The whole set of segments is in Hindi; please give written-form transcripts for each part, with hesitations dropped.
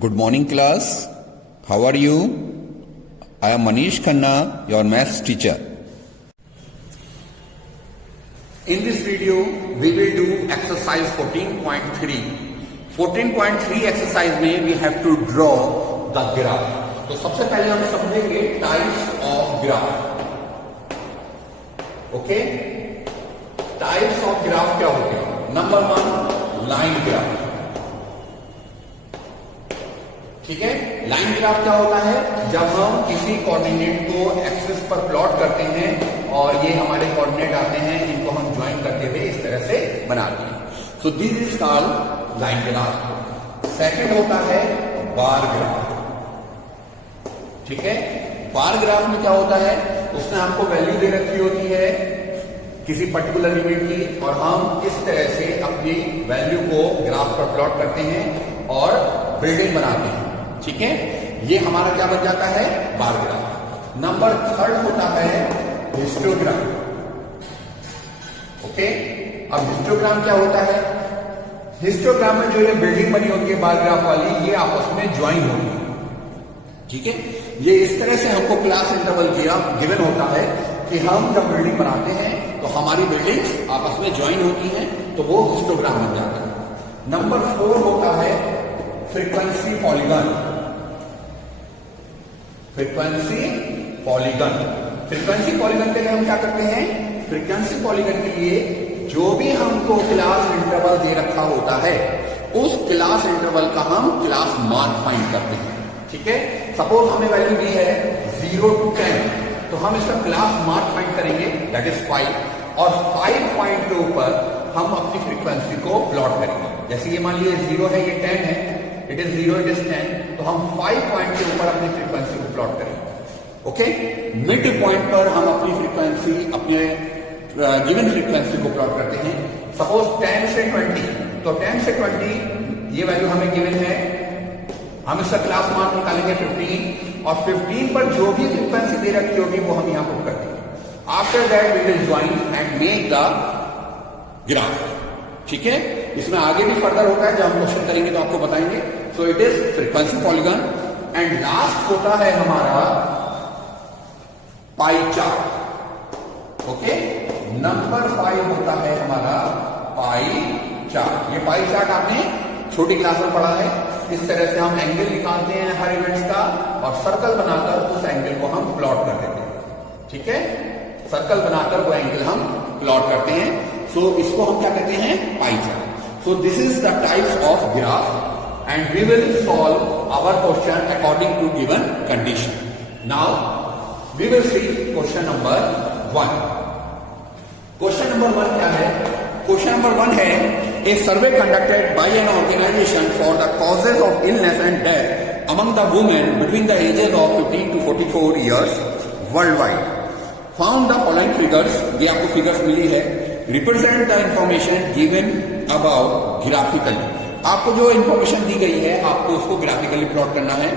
Good morning, class. How are you? I am Manish Khanna, your maths teacher. In this video, we will do exercise 14.3. 14.3 exercise में we have to draw the graph. तो सबसे पहले हम समझेंगे types of graph. Okay? Types of graph क्या होते हैं? Number 1, line graph. ठीक है, लाइन ग्राफ क्या होता है? जब हम किसी कोऑर्डिनेट को एक्सिस पर प्लॉट करते हैं और ये हमारे कोऑर्डिनेट आते हैं, इनको हम ज्वाइन करते हुए इस तरह से बनाते हैं. सो this is called line graph. Second होता है बार ग्राफ. ठीक है, बार ग्राफ में क्या होता है? उसने हमको वैल्यू दे रखी होती है किसी पर्टिकुलर लिमिट की और हम इस तरह से अपनी वैल्यू को ग्राफ पर प्लॉट करते हैं और बिल्डिंग बनाते हैं. ठीक है, ये हमारा क्या बन जाता है? Bar graph. नंबर 3 होता है हिस्टोग्राम. ओके, अब हिस्टोग्राम क्या होता है? हिस्टोग्राम में जो ये बिल्डिंग बनी होती है बार ग्राफ वाली, ये आपस में ज्वाइन होती है. ठीक है, ये इस तरह से हमको क्लास इंटरवल गिवन होता है कि हम जब बिल्डिंग बनाते हैं तो हमारी बिल्डिंग आपस में ज्वाइन होती हैं, तो वो हिस्टोग्राम बन जाता है. नंबर 4 होता है frequency polygon. Frequency polygon. Frequency polygon के लिए हम क्या करते हैं? फ्रीक्वेंसी पॉलीगन के लिए जो भी हमको क्लास इंटरवल दे रखा होता है, उस क्लास इंटरवल का हम क्लास मान फाइंड करते हैं. ठीक है, सपोज हमें वैल्यू दी है 0 to 10, तो हम इसका क्लास मान फाइंड करेंगे, दैट इज 5, और 5 पॉइंट के ऊपर हम अपनी फ्रीक्वेंसी को प्लॉट करेंगे. जैसे ये मान लीजिए 0 है, ये 10 है, इट इज 0, इट इज 10, तो हम 5 पॉइंट के ऊपर अपनी फ्रीक्वेंसी को प्लॉट करेंगे. ओके, मिड पॉइंट पर हम अपनी फ्रीक्वेंसी, अपने गिवन फ्रीक्वेंसी को प्लॉट करते हैं. सपोज 10 से 20, तो 10 से 20 ये वैल्यू हमें गिवन है, हम इसका क्लास मान निकालेंगे 15, और 15 पर जो भी फ्रीक्वेंसी दे रखी होगी वो हम यहां पुट कर देंगे. After that we will join and make the graph. ठीक है, इसमें आगे भी फर्दर होता है, जब हम क्वेश्चन करेंगे तो आपको बताएंगे. So it is frequency polygon. And last होता है हमारा पाई चार्ट. ओके, नंबर 5 होता है हमारा पाई चार्ट. ये पाई चार्ट आपने छोटी क्लास में पढ़ा है. इस तरह से हम एंगल निकालते हैं हर इवेंट्स का और सर्कल बनाकर उस एंगल को हम प्लॉट कर देते हैं. ठीक है, सर्कल बनाकर वो एंगल हम प्लॉट करते हैं. सो इसको हम क्या कहते हैं? Pie chart. So this is the types of graph and we will solve our question according to given condition. Now we will see question number 1. Question number 1 क्या है? क्वेश्चन नंबर 1 है, a survey conducted by an organization for the causes of illness and death among the women between the ages of 15 to 44 years worldwide found the following figures. ये आपको फिगर्स मिली है. Represent the information given about graphically. आपको जो इंफॉर्मेशन दी गई है आपको उसको ग्राफिकली प्लॉट करना है.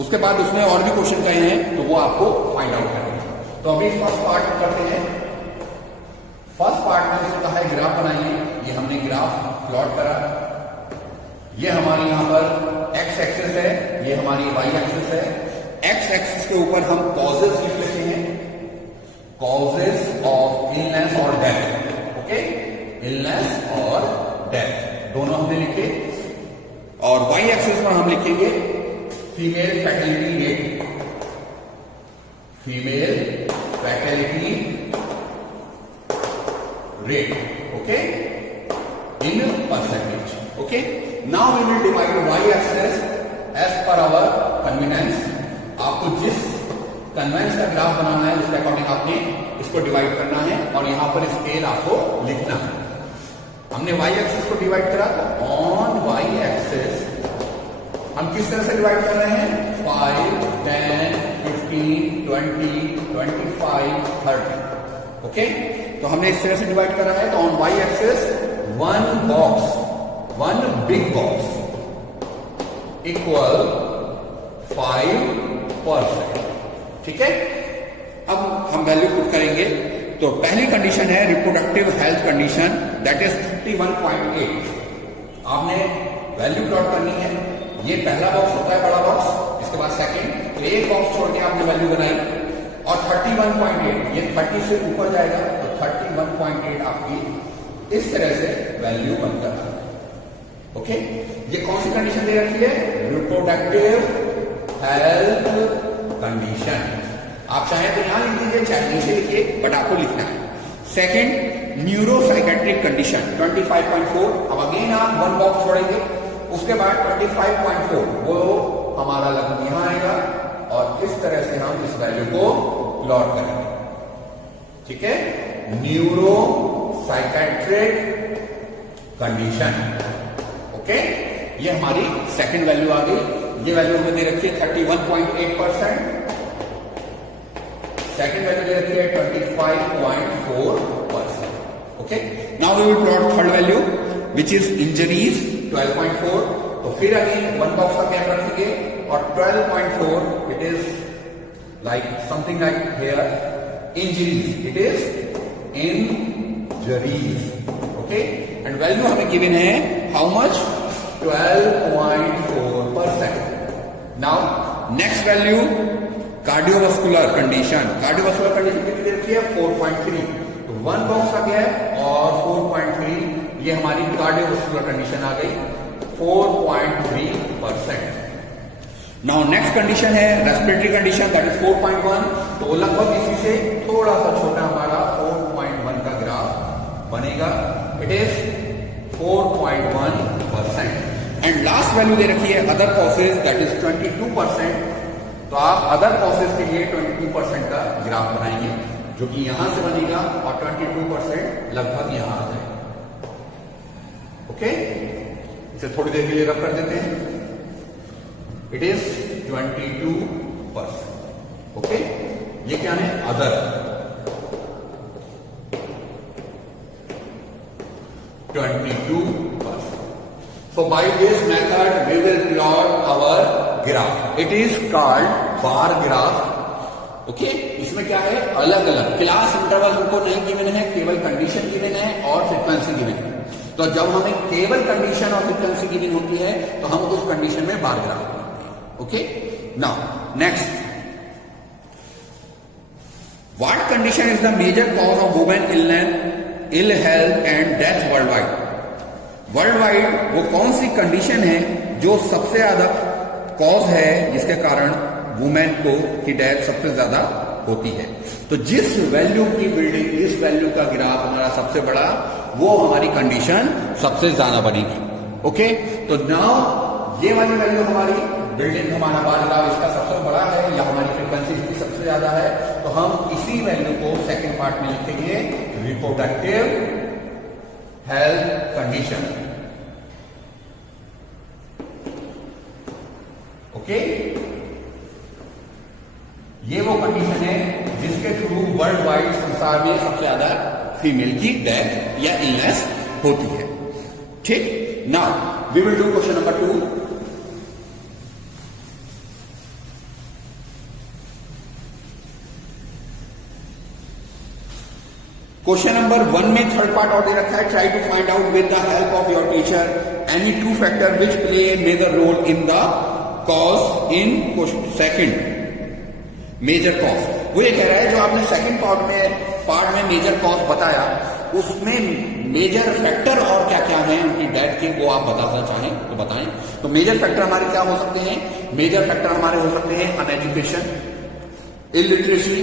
उसके बाद उसमें और भी क्वेश्चन कहे हैं तो वो आपको फाइंड आउट करना है. तो अभी फर्स्ट पार्ट करते हैं. फर्स्ट पार्ट में उसने कहा है ग्राफ बनाइए. ये हमने ग्राफ प्लॉट करा. ये हमारे यहां पर एक्स एक्सिस है, ये हमारी वाई एक्सिस है. एक्स एक्सिस के ऊपर हम कॉजेस लिख लेते हैं, कॉजेस ऑफ इलनेस और डेथ. ओके, इलनेस और डेथ दोनों हमने लिखे. और वाई एक्सिस पर हम लिखेंगे female fatality rate. Female fatality rate, okay, in percentage. Okay, now we will divide y-axis as per our convenience. आपको जिस कन्वेंस का ग्राफ बनाना है उसके अकॉर्डिंग आपने इसको डिवाइड करना है और यहां पर स्केल आपको लिखना है. हमने y-axis को डिवाइड करा, तो ऑन y-axis हम किस तरह से डिवाइड कर रहे हैं? 5, 10, 15, 20, 25, 30. ओके, तो हमने इस तरह से डिवाइड करा है. तो on y axis 1 box, 1 big box equal 5%. ठीक है, अब हम वैल्यू पुट करेंगे. तो पहली कंडीशन है reproductive health condition, that is 31.8. आपने वैल्यू प्लॉट करनी है. ये पहला बॉक्स होता है बड़ा बॉक्स, इसके बाद सेकंड, तो एक बॉक्स छोड़ के आपने वैल्यू बनाई और 31.8 ये 30 से ऊपर जाएगा तो 31.8 आपकी इस तरह से वैल्यू बनकर आ रहा है। ओके, ये कौन सी कंडीशन दे रखी है? Reproductive health condition. आप चाहे तो यहां लिख दीजिए, चाहे नीचे लिखिए, बट आपको लिखना है। Second, neuropsychiatric condition 25.4। अब अगेन आप वन बॉक्स छोड़ेंगे, उसके बाद 25.4 वो हमारा लगभग यहां आएगा और इस तरह से हम इस वैल्यू को प्लॉट करेंगे। ठीक है, न्यूरो साइकेट्रिक कंडीशन। ओके, ये हमारी सेकंड वैल्यू आ गई। ये वैल्यू हमें दे रखी है 31.8%, सेकंड वैल्यू दे रखी है 25.4%। Okay, now we will plot third value which is injuries 12.4। तो फिर अगेन वन बॉक्स का गैप रखेंगे और 12.4 it is like something like here injuries, it is injuries. Okay, and value हमें गिवन है how much? 12.4%। Now next value cardiovascular condition. Cardiovascular condition कितनी रखी है? 4.3। तो वन बॉक्स का गैप और 4.3, ये हमारी कार्डियोवास्कुलर कंडीशन आ गई 4.3%। नाउ नेक्स्ट कंडीशन है रेस्पिरेटरी कंडीशन, दैट इज 4.1। तो लगभग इसी से थोड़ा सा छोटा हमारा 4.1 का ग्राफ बनेगा, it is 4.1%। And last value दे रखी है अदर कॉसेज, दैट इज 22%। तो आप अदर कॉसेज के लिए 22% का ग्राफ बनाएंगे, जो कि यहां से बनेगा और 22% लगभग यहां आ जाएगा। ओके, इसे थोड़ी देर के लिए रब कर देते हैं। It is 22%। ओके, ये क्या है? Other 22%। So by this method we will plot our graph. It is called bar graph. Okay, इसमें क्या है? अलग अलग क्लास इंटरवल हमको नहीं गिवन है, केवल कंडीशन गिवन है और फ्रीक्वेंसी गिवन है। तो जब हमें केवल कंडीशन और फ्रीक्वेंसी गिवन होती है तो हम उस कंडीशन में बार ग्राफ बनाते हैं। Okay, now next, what condition is the major cause of women ill health and death world wide? World wide वो कौन सी कंडीशन है जो सबसे ज्यादा कॉज है जिसके कारण वुमेन को की डेथ सबसे ज्यादा होती है? तो जिस वैल्यू की बिल्डिंग, इस वैल्यू का ग्राफ हमारा सबसे बड़ा, वो हमारी कंडीशन सबसे ज्यादा बनेगी। ओके, तो नाउ ये वाली वैल्यू हमारी बिल्डिंग, हमारा बार ग्राफ इसका सबसे बड़ा है या हमारी फ्रीक्वेंसी इसकी सबसे ज्यादा है, तो हम इसी वैल्यू को सेकंड पार्ट में लिखेंगे रिप्रोडक्टिव हेल्थ कंडीशन। ओके, ये वो कंडीशन है जिसके थ्रू वर्ल्ड वाइड संसार में सबसे ज्यादा फीमेल की डेथ या इलनेस होती है। ठीक, now we will do question number 2। Question number 1 में थर्ड पार्ट और दे रखा है, try to find out with the help of your teacher any two factor which play a major role in the cause in second major cause. वो ये कह रहा है जो आपने सेकंड पार्ट में मेजर कॉज बताया, उसमें मेजर फैक्टर और क्या क्या है उनकी डेथ के, वो आप बताना चाहें तो बताएं। तो मेजर फैक्टर हमारे क्या हो सकते हैं? मेजर फैक्टर हमारे हो सकते हैं अनएजुकेशन, इलिटरेसी।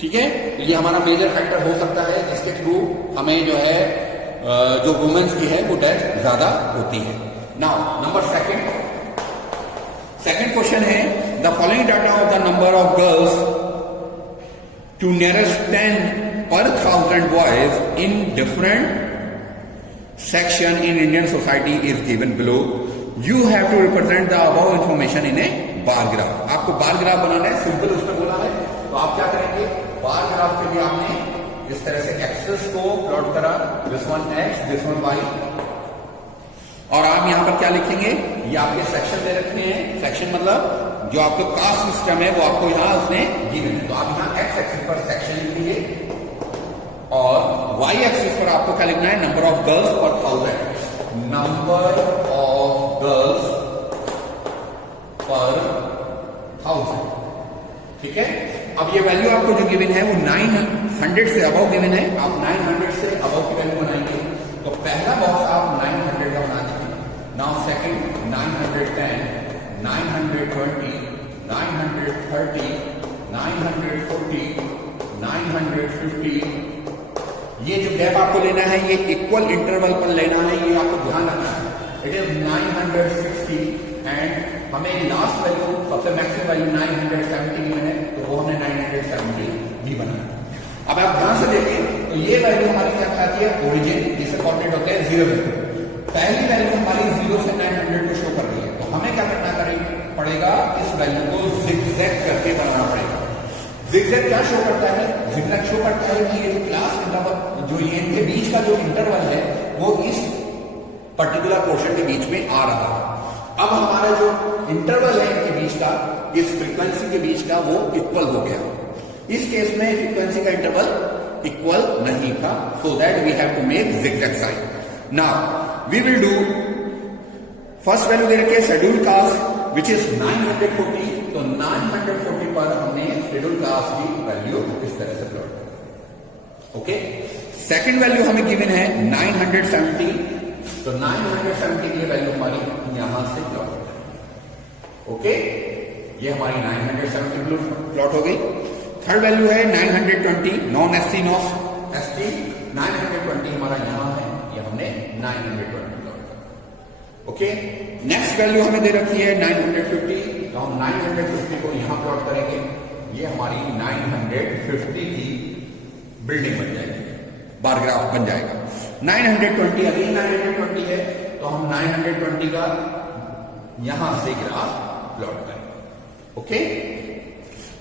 ठीक है, ये हमारा मेजर फैक्टर हो सकता है जिसके थ्रू हमें जो है जो वुमेन्स की है वो डेथ ज्यादा होती है। नाउ नंबर सेकंड क्वेश्चन है, the following data of the number of girls to nearest 10 per 1000 boys in different section in Indian society is given below. You have to represent the above information in a bar graph. आपको बार ग्राफ बनाना है, सिंपल उसमें बोला है। तो आप क्या करेंगे? बार ग्राफ के लिए आपने इस तरह से एक्सेस को प्लॉट करा, this one x, this one y, और आप यहां पर क्या लिखेंगे? ये आपके सेक्शन दे रखे हैं। सेक्शन मतलब जो आपका कास्ट सिस्टम है वो आपको यहां उसने गिवन है। तो आप यहां एक्स एक्सिस पर सेक्शन लिख लीजिए और वाई एक्सिस पर आपको क्या लिखना है? नंबर ऑफ गर्ल्स पर 1000। नंबर ऑफ गर्ल्स ठीक है। अब ये वैल्यू आपको जो गिवन है वो 900 से अबव गिवन है, आप 900 से अबव की वैल्यू बनाएंगे। तो पहला बॉक्स आप 900 का बना दीजिए। Now second 910, 920, 930, 940, 950। ये जो गैप आपको लेना है ये इक्वल इंटरवल पर लेना है, ये आपको ध्यान रखना है। इट इज 960 एंड हमें लास्ट वैल्यू सबसे मैक्सिमम वैल्यू 970 में है, तो वो हमने 970 भी बनाया। अब आप ध्यान से देखिए तो ये वैल्यू हमारी क्या कहती है, ओरिजिन, जिसे कोऑर्डिनेट होते हैं 0 वैल्यू। पहली वैल्यू हमारी 0 से 900 को शो कर रही है, तो हमें क्या करना पड़ेगा, इस वैल्यू को जिगजैग करके बनाना पड़ेगा। जिगजैग क्या शो करता है, जिगजैग शो करता है कि ये जो क्लास इंटरवल जो ये इनके बीच का जो इंटरवल है वो इस पर्टिकुलर पोर्शन के बीच में आ रहा है। अब हमारा जो इंटरवल है इनके बीच का, इस फ्रीक्वेंसी के बीच का, वो इक्वल हो गया। इस केस में फ्रीक्वेंसी का इंटरवल इक्वल नहीं था, so that we have to make zigzag sign. Now we will do first value दे रखी है शेड्यूल कास्ट विच इज 940, तो 940 पर हमने शेड्यूल कास्ट की वैल्यू इस तरह से प्लॉट किया। ओके, सेकंड वैल्यू हमें गिवन है 970, तो 970 की वैल्यू हमारी यहां से प्लॉट हो गई। ओके, ये हमारी 970 प्लॉट हो गई। थर्ड वैल्यू है 920, नॉन एसटी नॉन एसटी, 920 हमारा यहां है, ये हमने 920 प्लॉट किया। ओके, नेक्स्ट वैल्यू हमें दे रखी है 950, तो हम 950 को यहां प्लॉट करेंगे, ये हमारी 950 की बिल्डिंग बन जाएगी, बार ग्राफ बन जाएगा। 920 अगेन 920 है, तो हम 920 का यहां से ग्राफ प्लॉट करेंगे। ओके,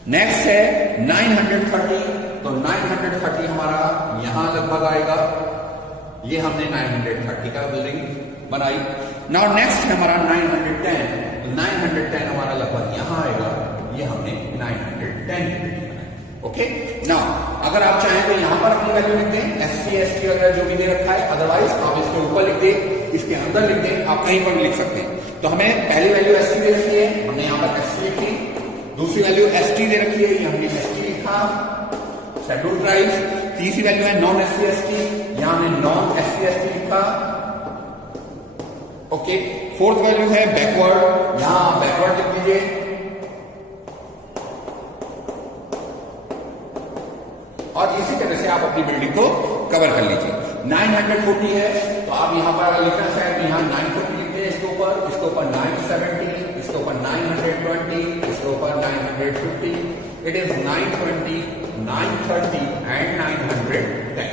नेक्स्ट है 930, तो 930 हमारा यहां लगभग आएगा, ये हमने 930 का बिल्डिंग बनाई। नाउ नेक्स्ट है हमारा 910, तो 910 हमारा लगभग यहां आएगा, ये हमने 910 की बिल्डिंग बनाई। ओके, नाउ अगर आप चाहें तो यहां पर अपनी वैल्यू लिख दें, एससी एसटी वगैरह जो भी दे रखा है, अदरवाइज आप इसके ऊपर लिख दें, इसके अंदर लिख दें, आप कहीं पर लिख सकते हैं। तो हमें पहली वैल्यू एससी दे रखी है, हमने यहां पर एससी लिखी, दूसरी वैल्यू एसटी दे रखी है, ये हमने एसटी लिखा, शेड्यूल ट्राइब्स। तीसरी वैल्यू है नॉन एससी एसटी, यहां हमने नॉन एससी एसटी लिखा। ओके, फोर्थ वैल्यू है बैकवर्ड, यहां बैकवर्ड लिख दीजिए। और इसी तरह से आप अपनी बिल्डिंग को कवर कर लीजिए। 940 है, तो आप यहां पर लिखना चाहें तो यहां 940 लिखते हैं, इसके ऊपर 970, इसके ऊपर 920, इसके ऊपर 950, it is 920, 930 and 910।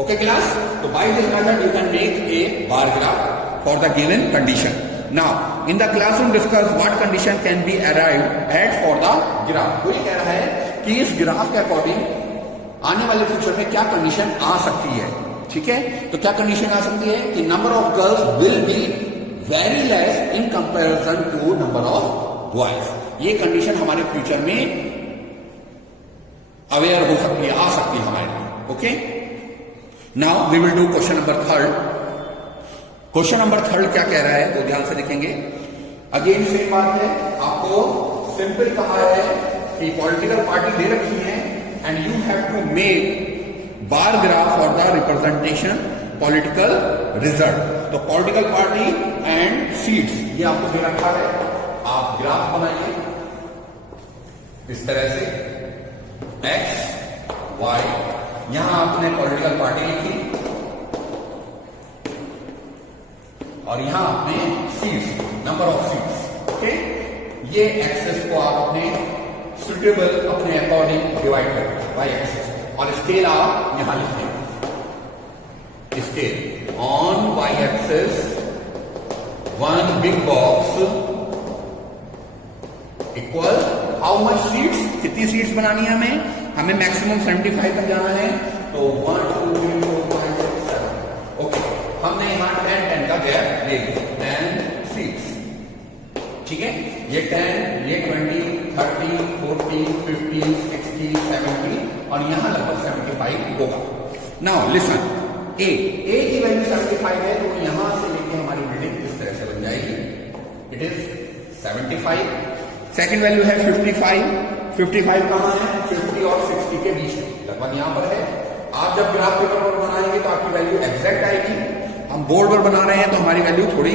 Okay class, तो by this method you can make a bar graph for the given condition. Now, in the classroom discuss what condition can be arrived at for the graph. कोई कह रहा है कि इस ग्राफ के अकॉर्डिंग आने वाले फ्यूचर में क्या कंडीशन आ सकती है, ठीक है। तो क्या कंडीशन आ सकती है कि number of girls will be very less in comparison to number of boys. ये कंडीशन हमारे फ्यूचर में अवेयर हो सकती है, आ सकती है हमारे लिए। Okay, now we will do question number third. Question number third क्या कह रहा है तो ध्यान से देखेंगे। अगेन सेम बात है, आपको सिंपल कहा है कि पॉलिटिकल पार्टी दे रखी है and you have to make bar graph for the representation political result. तो पॉलिटिकल पार्टी एंड सीट्स ये आपको दे रखा है, आप ग्राफ बनाइए इस तरह से, एक्स वाई, यहां आपने पॉलिटिकल पार्टी लिखी और यहां आपने seats, number of seats. Okay, ये एक्सेस को आप अपने सुटेबल अपने अकॉर्डिंग डिवाइड करें वाई एक्सेस, और स्केल आप यहां लिखें। Scale on y axis one big box equal how much seats, कितनी सीट्स बनानी है हमें मैक्सिमम 75 तक जाना है, तो 1 2 3 4 5 6 7। ओके, हमने यहां 10 का गैप ले लिया, 10 सीट्स, ठीक है। ये 10, ये 20, 30, 40, 50, 60, 70 और यहां लगभग 75 होगा। नाउ लिसन, ए की वैल्यू 75 है, तो यहां से लेके हमारी बिल्डिंग इस तरह से बन जाएगी, इट इज 75। सेकेंड वैल्यू है 55, 55 कहाँ है? 50 और 60 के बीच में, लगभग यहां पर है। आप जब ग्राफ पेपर पर बनाएंगे तो आपकी वैल्यू एग्जैक्ट आएगी। हम बोर्ड पर बना रहे हैं तो हमारी वैल्यू थोड़ी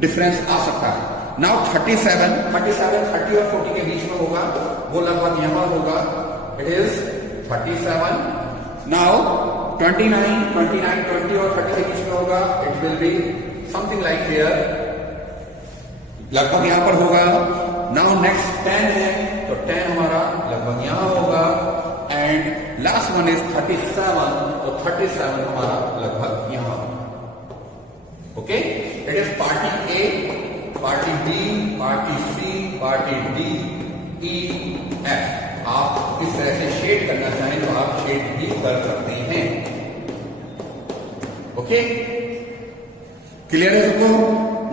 डिफरेंस आ सकता है। नाउ 37 30 और 40 के बीच में होगा, वो लगभग यहां होगा। It is 37। नाउ 29 20 और 30 के बीच में होगा। It will be something like here, लगभग यहां पर होगा। नाउ नेक्स्ट 10 है तो 10 हमारा लगभग यहां होगा। एंड लास्ट वन इज 37, तो 37 हमारा लगभग यहां होगा। Okay, it is party A, party B, party C, party D, E, F. आप इस तरह से शेड करना चाहें तो आप शेड भी कर सकते हैं। ओके, क्लियर है सबको?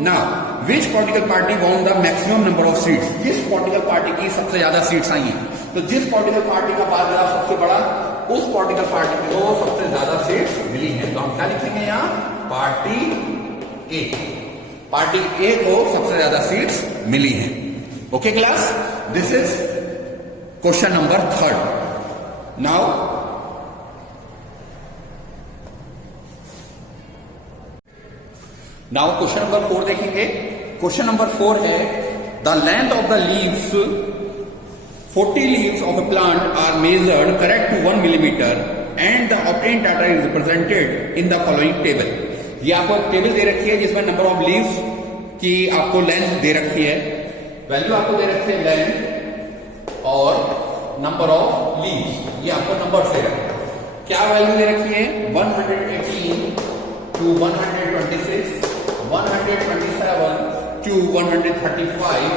Now which political party won the maximum number of seats? जिस पॉलिटिकल पार्टी की सबसे ज्यादा सीट्स आई हैं, तो जिस पॉलिटिकल पार्टी का बार ग्राफ सबसे बड़ा, उस पॉलिटिकल पार्टी को सबसे ज्यादा सीट्स मिली हैं। तो हम क्या लिखेंगे यहां? Party A. पार्टी ए को सबसे ज्यादा सीट्स मिली हैं। Okay class, this is question number 3। Now question number 4 देखेंगे। क्वेश्चन नंबर 4 है the length of the leaves 40 leaves of a plant are measured correct to 1 millimeter and the obtained data is represented in the following table। ये आपको एक टेबल दे रखी है जिसमें नंबर ऑफ लीव्स की आपको लेंथ दे रखी है, वैल्यू आपको दे रखी है लेंथ और नंबर ऑफ लीव्स, ये आपको नंबर से रखा है। क्या वैल्यू दे रखी है? 118 to 126, 127 to 135,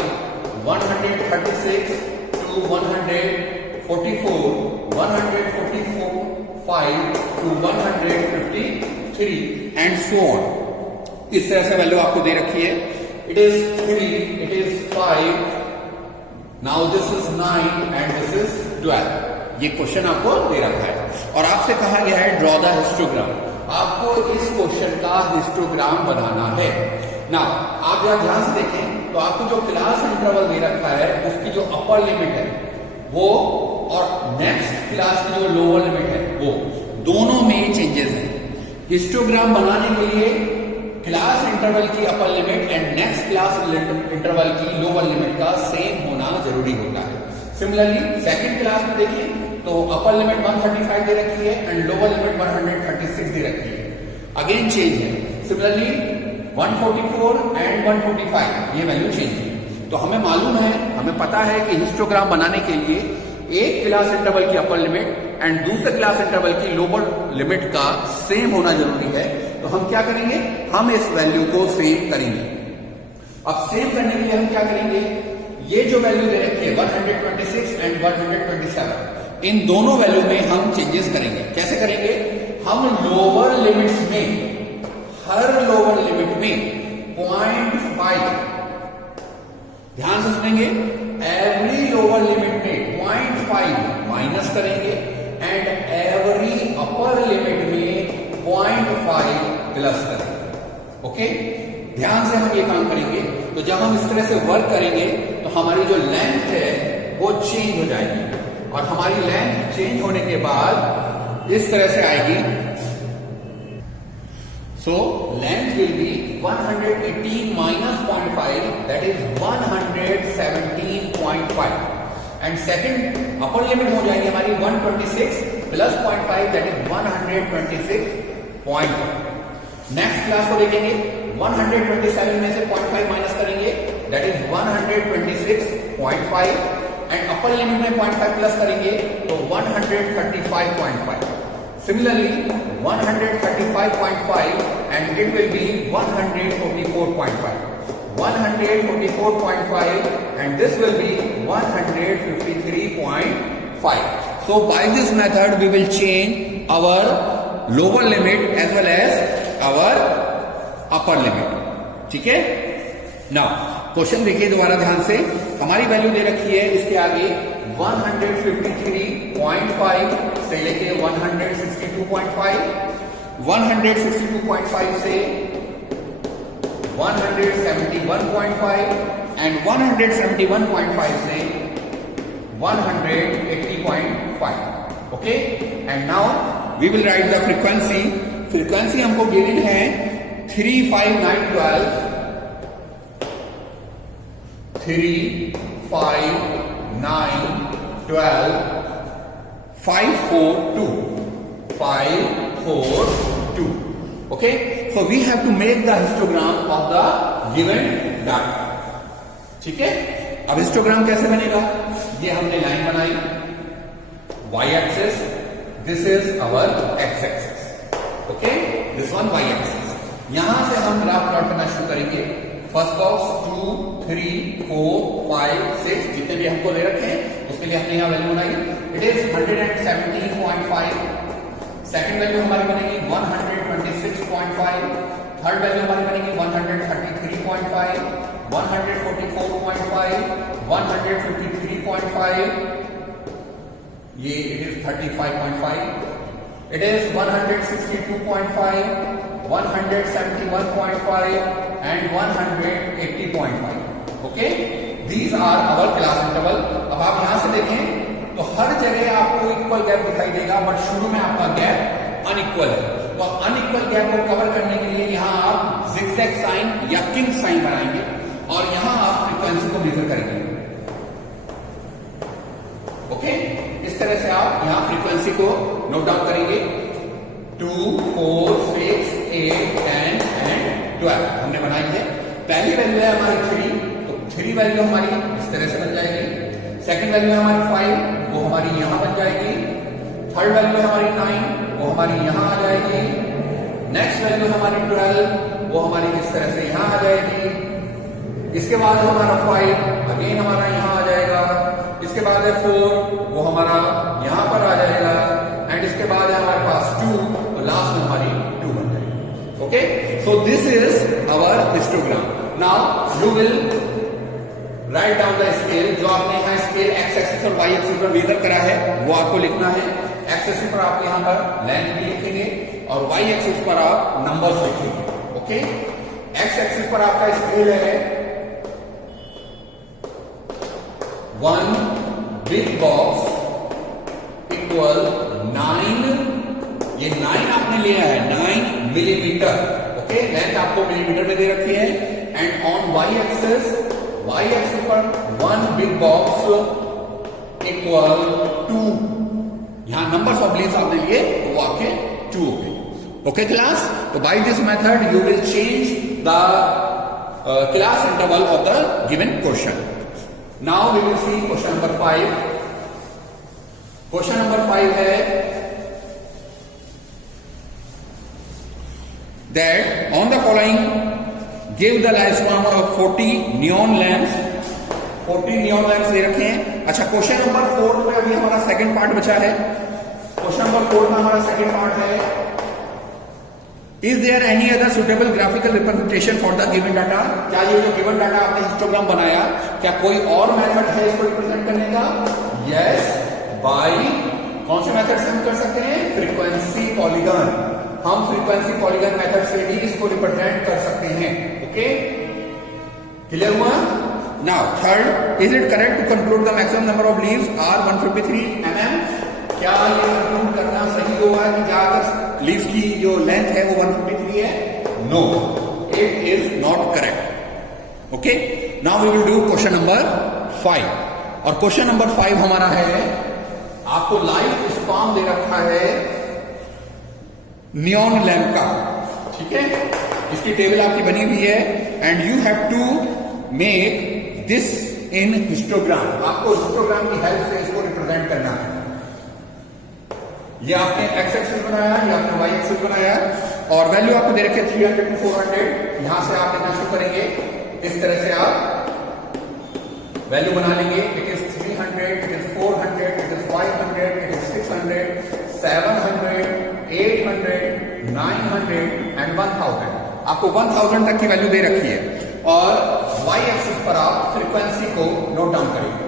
136 to 144, 145 to 153 and so on। इस तरह से वैल्यू आपको दे रखी है। It is 3, it is 5, now this is 9 and this is 12। ये क्वेश्चन आपको दे रखा है और आपसे कहा गया है ड्रॉ द हिस्टोग्राम। आपको इस क्वेश्चन का हिस्टोग्राम बनाना है। ना आप यहां ध्यान से देखें तो आपको जो क्लास इंटरवल दे रखा है उसकी जो अपर लिमिट है वो और नेक्स्ट क्लास की जो लोअर लिमिट है वो दोनों में चेंजेस हैं। हिस्टोग्राम बनाने के लिए क्लास इंटरवल की upper limit and next class interval की लोअर लिमिट का सेम होना जरूरी होता है। सिमिलरली सेकंड क्लास में देखिए तो अपर लिमिट 135 दे रखी है एंड लोअर लिमिट 136 दे रखी है, अगेन चेंज है। सिमिलरली 144 एंड 145 ये वैल्यू चेंज है। तो हमें मालूम है, हमें पता है कि हिस्टोग्राम बनाने के लिए एक क्लास इंटरवल की अपर लिमिट एंड दूसरे क्लास इंटरवल की लोअर लिमिट का सेम होना जरूरी है। तो हम क्या करेंगे? हम इस वैल्यू को सेम करेंगे। अब सेम करने के लिए हम क्या करेंगे? ये जो वैल्यू दे रखी है 126 एंड 127, इन दोनों वैल्यू में हम चेंजेस करेंगे। कैसे करेंगे? हम लोअर लिमिट्स में, हर लोअर लिमिट में 0.5, ध्यान से सुनेंगे, एवरी लोअर लिमिट में 0.5 माइनस करेंगे एंड एवरी अपर लिमिट में 0.5 प्लस करेंगे। ओके, ध्यान से हम ये काम करेंगे। तो जब हम इस तरह से वर्क करेंगे तो हमारी जो लेंथ है वो चेंज हो जाएगी और हमारी लेंथ चेंज होने के बाद इस तरह से आएगी। So length will be 118 minus 0.5, that is 117.5 and second upper limit हो जाएगी हमारी 126 plus 0.5, that is 126.5। Next class को देखेंगे 127 में से 0.5 माइनस करेंगे, that is 126.5 and upper limit में 0.5 प्लस करेंगे तो 135.5। Similarly, 135.5 and it will be 144.5. 144.5 and this will be 153.5. So by this method we will change our lower limit as well as our upper limit. ठीक है? Now क्वेश्चन देखिए दोबारा ध्यान से। हमारी वैल्यू दे रखी है इसके आगे 153.5 से लेके 162.5, 162.5 से 171.5 एंड 171.5 से 180.5. Okay, and now we will write the frequency. Frequency हमको गिवन है 3, 5, 9, 12, 3, 5, 9, 12, 5, 4, 2, 5, 4, 2. Okay, so we have to make the histogram of the given data. ठीक है, अब हिस्टोग्राम कैसे बनेगा? ये हमने लाइन बनाई, y axis, this is our x axis. Okay, this one y axis. यहां से हम ग्राफ प्लॉट करना शुरू करेंगे. फर्स्ट बॉक्स 2, 3, 4, 5, 6 जितने भी हमको ले रखे हैं उसके लिए हमने यहां वैल्यू बनाई. It is 117.5. सेकंड वैल्यू हमारी बनेगी 126.5. थर्ड वैल्यू हमारी बनेगी 133.5, 144.5, 153.5. ये it is 35.5. It is 162.5, 171.5 and 180.5. Okay, these are our class interval. अब आप यहां से देखें तो हर जगह आपको इक्वल गैप दिखाई देगा, बट शुरू में आपका गैप अनइक्वल है. तो अनइक्वल गैप को कवर करने के लिए यहां आप जिगजैग साइन या किंग साइन बनाएंगे और यहां आप फ्रीक्वेंसी को मेजर करेंगे. ओके, इस तरह से आप यहां फ्रीक्वेंसी को नोट डाउन करेंगे. 2, 4, 6, 8, 10 एंड 12 हमने बनाई है. पहली वैल्यू है हमारी 3, तो 3 वैल्यू हमारी इस तरह से बन जाएगी. सेकंड वैल्यू है हमारी 5, वो हमारी यहां बन जाएगी. थर्ड वैल्यू हमारी 9, वो हमारी यहां आ जाएगी. नेक्स्ट वैल्यू हमारी 12, वो हमारी इस तरह से यहां आ जाएगी. इसके बाद हमारा 5 अगेन हमारा यहां आ जाएगा. इसके बाद है 4, वो हमारा यहां पर आ जाएगा. एंड इसके बाद है हमारे पास 2, तो लास्ट में हमारी 2 बन जाएगी. Okay, so this is our histogram. Now you will write down the scale. जो आपने यहां स्केल एक्स एक्सिस और वाई एक्सिस पर मेजर करा है वो आपको लिखना है. एक्स एक्सिस पर आप यहां पर लेंथ भी लिखेंगे और वाई एक्सिस पर आप नंबर्स लिखेंगे. ओके, एक्स एक्सिस पर आपका स्केल है 1 बिग बॉक्स इक्वल 9. ये 9 आपने लिया है 9 मिलीमीटर. ओके, लेंथ आपको मिलीमीटर में दे रखी है. एंड ऑन वाई एक्सिस पर 1 बिग बॉक्स इक्वल 2. यहां नंबर्स ऑफ लीव्स आपने लिए तो वो आपके 2 हो गए. ओके क्लास, तो by this method you will change the class interval of the given question. Now we will see question number 5. Question number 5 है that on the following give the lifespan of 40 neon lamps. 40 neon lamps दे रखे हैं. अच्छा, क्वेश्चन नंबर 4 में अभी हमारा सेकंड पार्ट बचा है. क्वेश्चन नंबर 4 में हमारा सेकंड पार्ट है is there any other suitable graphical representation for the given data. क्या ये जो गिवन डाटा आपने हिस्टोग्राम बनाया, क्या कोई और मेथड है इसको रिप्रेजेंट करने का? यस, बाय कौन से मेथड से हम कर सकते हैं? Frequency polygon. हम फ्रीक्वेंसी पॉलीगन मेथड से भी इसको रिप्रेजेंट कर सकते हैं. ओके, क्लियर हुआ? Now third, is it correct to conclude the maximum number of leaves are 153 mm. क्या ये कंक्लूड करना सही होगा कि ज्यादातर लीव्स की जो लेंथ है वो 153 है? No, it is not correct. Okay, now we will do question number 5. और क्वेश्चन नंबर 5 हमारा है, आपको लाइफ स्पान दे रखा है नियॉन लैंप का. ठीक है, इसकी टेबल आपकी बनी हुई है. And you have to make this in histogram. आपको हिस्टोग्राम की हेल्प से इसको रिप्रेजेंट करना है. ये आपने एक्स एक्सिस बनाया, ये आपने वाई एक्सिस बनाया और वैल्यू आपको दे रखे 300 to 400. यहां से आप लिखना शुरू करेंगे. इस तरह से आप वैल्यू बना लेंगे. It is 300, it is 400, it is 500, it is 600, 700, 800, 900 and 1000. आपको 1000 तक की वैल्यू दे रखी है. और वाई एक्सिस पर आप फ्रीक्वेंसी को नोट डाउन करेंगे.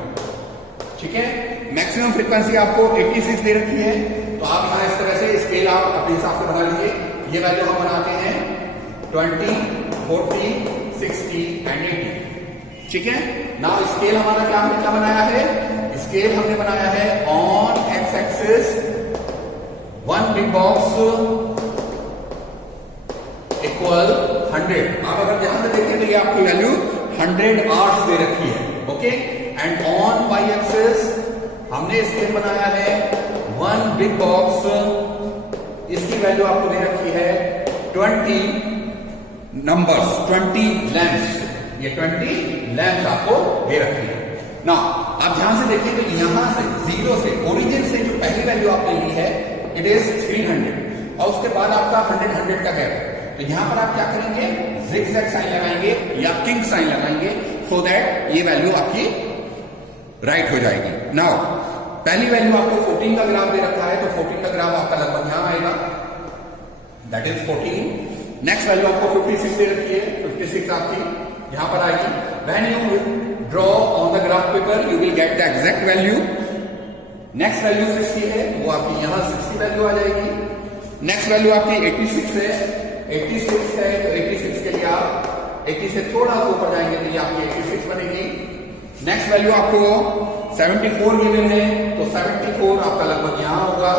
ठीक है, मैक्सिमम फ्रीक्वेंसी आपको 86 दे रखी है. तो आप यहां इस तरह से स्केल आप अपने हिसाब से बना लीजिए. ये वैल्यू हम बनाते हैं 20, 40, 60 एंड 80. ठीक है, नाउ स्केल हमारा क्या हमने क्या बनाया है? स्केल हमने बनाया है on x axis 1 big box equal 100। आप अगर ध्यान से देखें तो ये आपकी वैल्यू 100 आवर्स दे रखी है, okay. And on y axis हमने स्केल बनाया है 1 बिग बॉक्स, इसकी वैल्यू आपको दे रखी है 20 नंबर्स, 20 लैंप्स, ये 20 लैंप्स आपको दे रखी है ना। आप ध्यान से देखिए तो यहां से जीरो से ओरिजिन से जो पहली वैल्यू आपने ली है इट इज 300 और उसके बाद आपका 100 का गैप है। तो यहां पर आप क्या करेंगे, जिगजैग साइन लगाएंगे या किंग साइन लगाएंगे सो दैट ये वैल्यू आपकी राइट हो जाएगी। नाउ पहली वैल्यू आपको 14 का ग्राफ दे रखा है तो 14 का ग्राफ आपका लगभग यहां आएगा, दैट इज 14। नेक्स्ट वैल्यू आपको 56 दे रखी है, 56 आपकी यहां पर आएगी। When you draw on the graph paper you will get the exact value. Next value 60 है, वो आपकी यहां 60 वैल्यू आ जाएगी। नेक्स्ट वैल्यू आपकी 86 है, 86 है तो 86 के लिए आप 80 से थोड़ा सा ऊपर जाएंगे तो ये आपकी 86 बनेगी। नेक्स्ट वैल्यू आपको 74 गिवन है तो 74 आपका लगभग यहां होगा।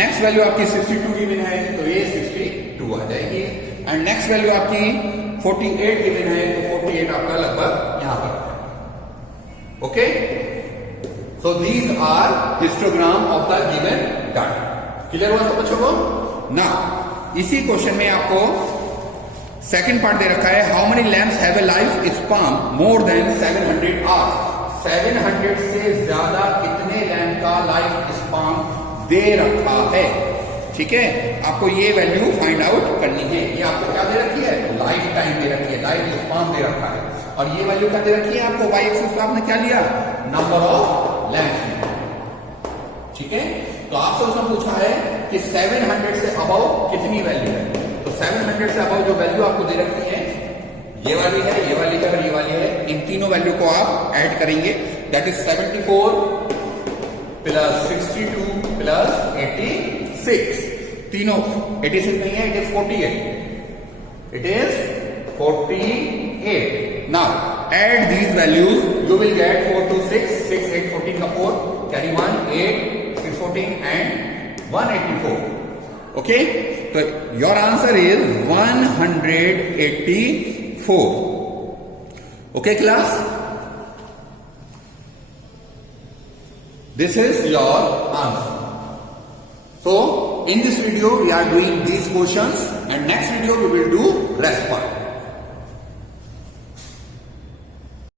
नेक्स्ट वैल्यू आपकी 62 गिवन है तो ये 62 आ जाएगी। एंड नेक्स्ट वैल्यू आपकी 48 गिवन है तो 48 आपका लगभग यहां पर, okay. So these are histogram of the given data. Clear हुआ सब बच्चों को ना। इसी क्वेश्चन में आपको सेकंड पार्ट दे रखा है, how many lamps have a life span more than 700 hours. 700 से ज्यादा कितने लैंप का लाइफ स्पान दे रखा है, ठीक है। आपको ये वैल्यू फाइंड आउट करनी है। ये आपको क्या दे रखी है, लाइफ टाइम दे रखी है, लाइफ स्पान दे रखा है। और ये वैल्यू क्या दे रखी है आपको, वाई एक्सिस पे आपने क्या लिया, नंबर ऑफ लैंप्स, ठीक है। तो आपसे उसने पूछा है कि 700 से अबव कितनी वैल्यू है, तो 700 से अबव जो वैल्यू आपको दे रखी है ये वाली है, ये वाली है और ये वाली है। इन तीनों वैल्यू को आप ऐड करेंगे, दैट इज 74 प्लस 62 प्लस 86। तीनों 86 नहीं है, it is 48, it is 48। Now add these values you will get 4 to 6, 6 8 14 का 4 कैरी 1 8 6 14 and 184, okay। तो your answer is 184, okay class। This is your answer. So in this video we are doing these questions and next video we will do rest part.